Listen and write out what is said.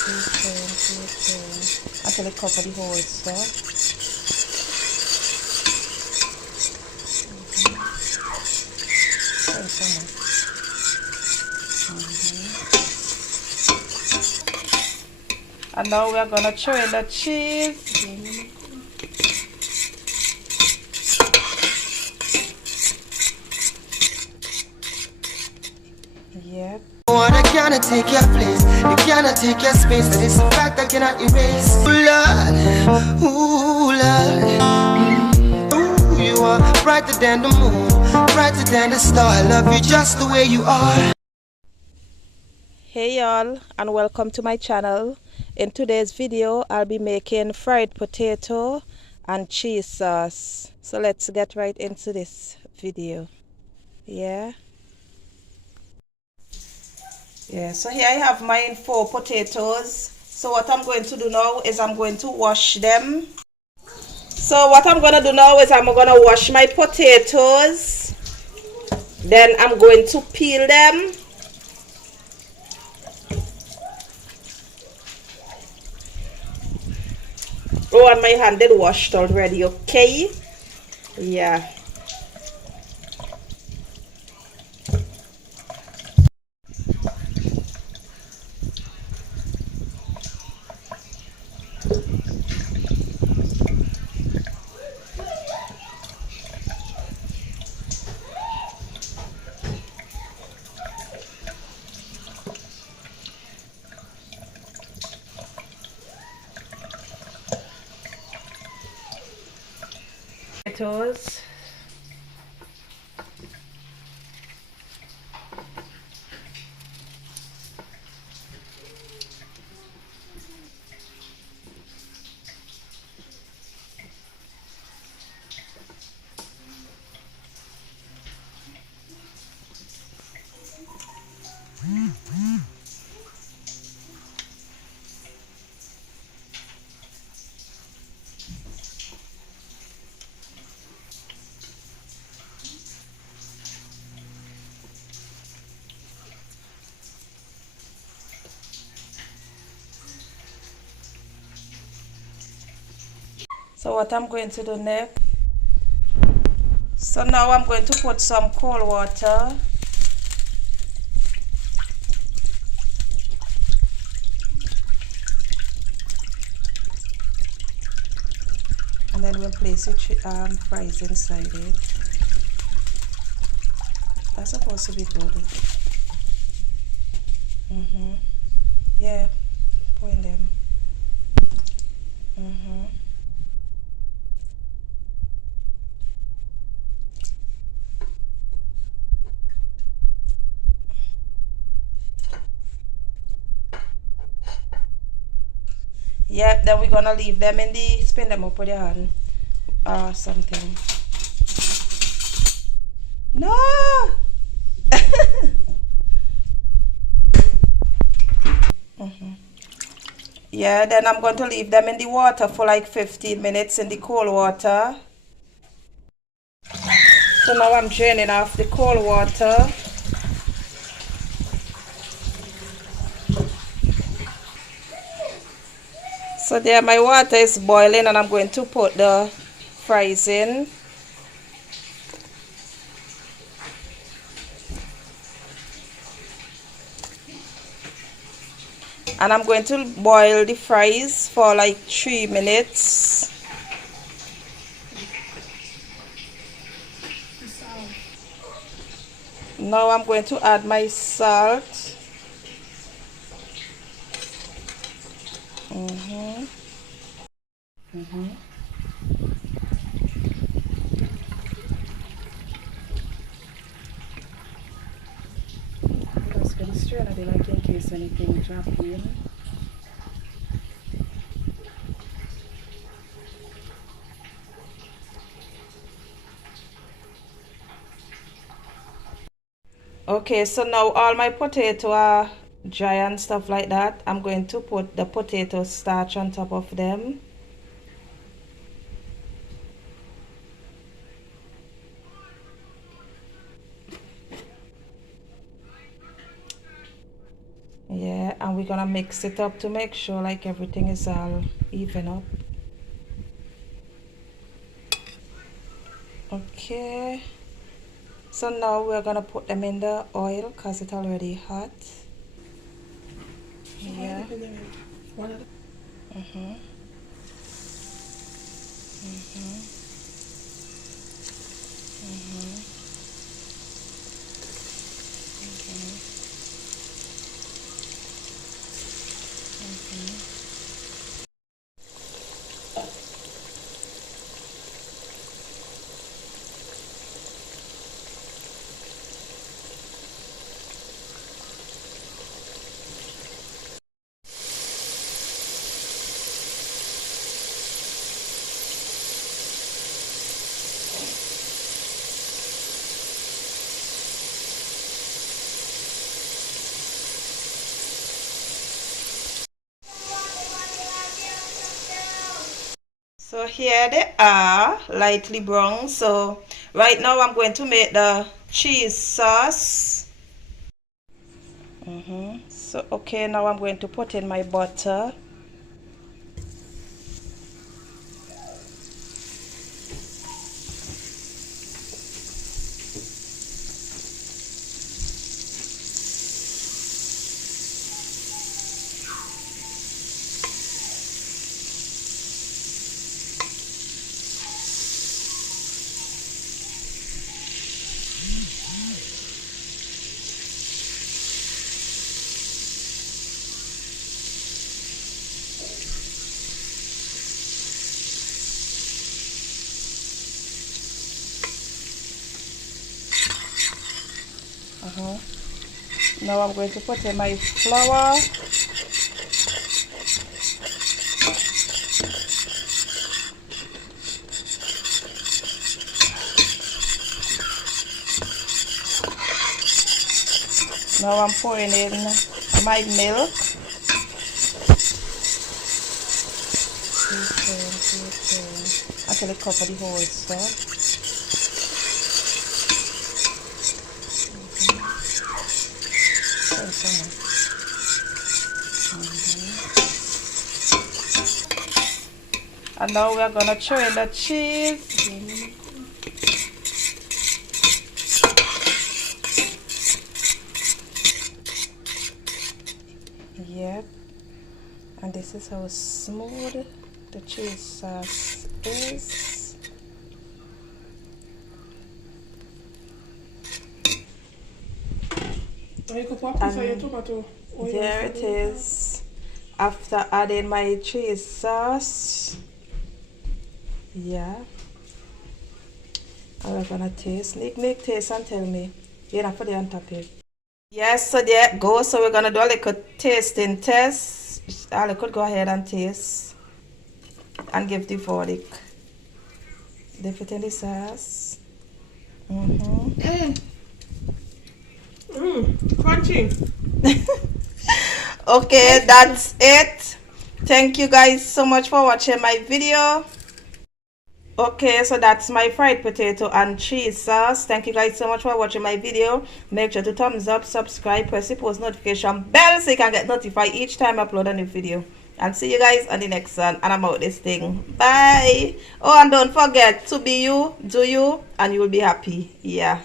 2 turn until it cover the whole stuff. Thanks so much. And now we are gonna throw in the cheese. Yep. I cannot take your place, you cannot take your space. That is a fact I cannot erase. Ooh, Lord, ooh, you are brighter than the moon, brighter than the star. I love you just the way you are. Hey y'all, and welcome to my channel. In today's video, I'll be making fried potato and cheese sauce. So let's get right into this video. Yeah, so here I have my 4 potatoes. So what I'm going to do now is I'm going to wash them. So what I'm going to do now is I'm going to wash my potatoes. Then I'm going to peel them. Oh, and my hand did washed already, okay? Yeah. Potatoes. So what I'm going to do next, so now I'm going to put some cold water. And then we'll place the fries inside it. That's supposed to be good. Yeah, put in them. Yeah, then we're gonna leave them in the, spin them up with your hand or something. No! Yeah, then I'm going to leave them in the water for like 15 minutes in the cold water. So now I'm draining off the cold water. So there my water is boiling and I'm going to put the fries in. And I'm going to boil the fries for like 3 minutes. Now I'm going to add my salt. Just going to strain it like in case anything drop in. Okay, so now all my potato are dry and stuff like that. I'm going to put the potato starch on top of them. Yeah, and we're gonna mix it up to make sure like everything is all even up. Okay, so now we're gonna put them in the oil because it's already hot. Yeah. So here they are, lightly brown. So right now I'm going to make the cheese sauce. So okay, now I'm going to put in my butter. Now I'm going to put in my flour. Now I'm pouring in my milk. Until it covers the whole stuff. And now we are gonna throw in the cheese. Yep. And this is how smooth the cheese sauce is. And there it is. After adding my cheese sauce. Yeah. And we're gonna taste. Nick taste and tell me. You're not put it on top here. Yes, so there it goes. So we're gonna do a little tasting test. I could go ahead and taste and give the verdict. Dip it in the sauce. Crunchy. Okay, that's it. Thank you guys so much for watching my video. Okay, so that's my fried potato and cheese sauce. Thank you guys so much for watching my video. Make sure to thumbs up, subscribe, press the post notification bell so you can get notified each time I upload a new video. And see you guys on the next one. And I'm out this thing. Bye. Oh, and don't forget to be you, do you, and you will be happy. Yeah.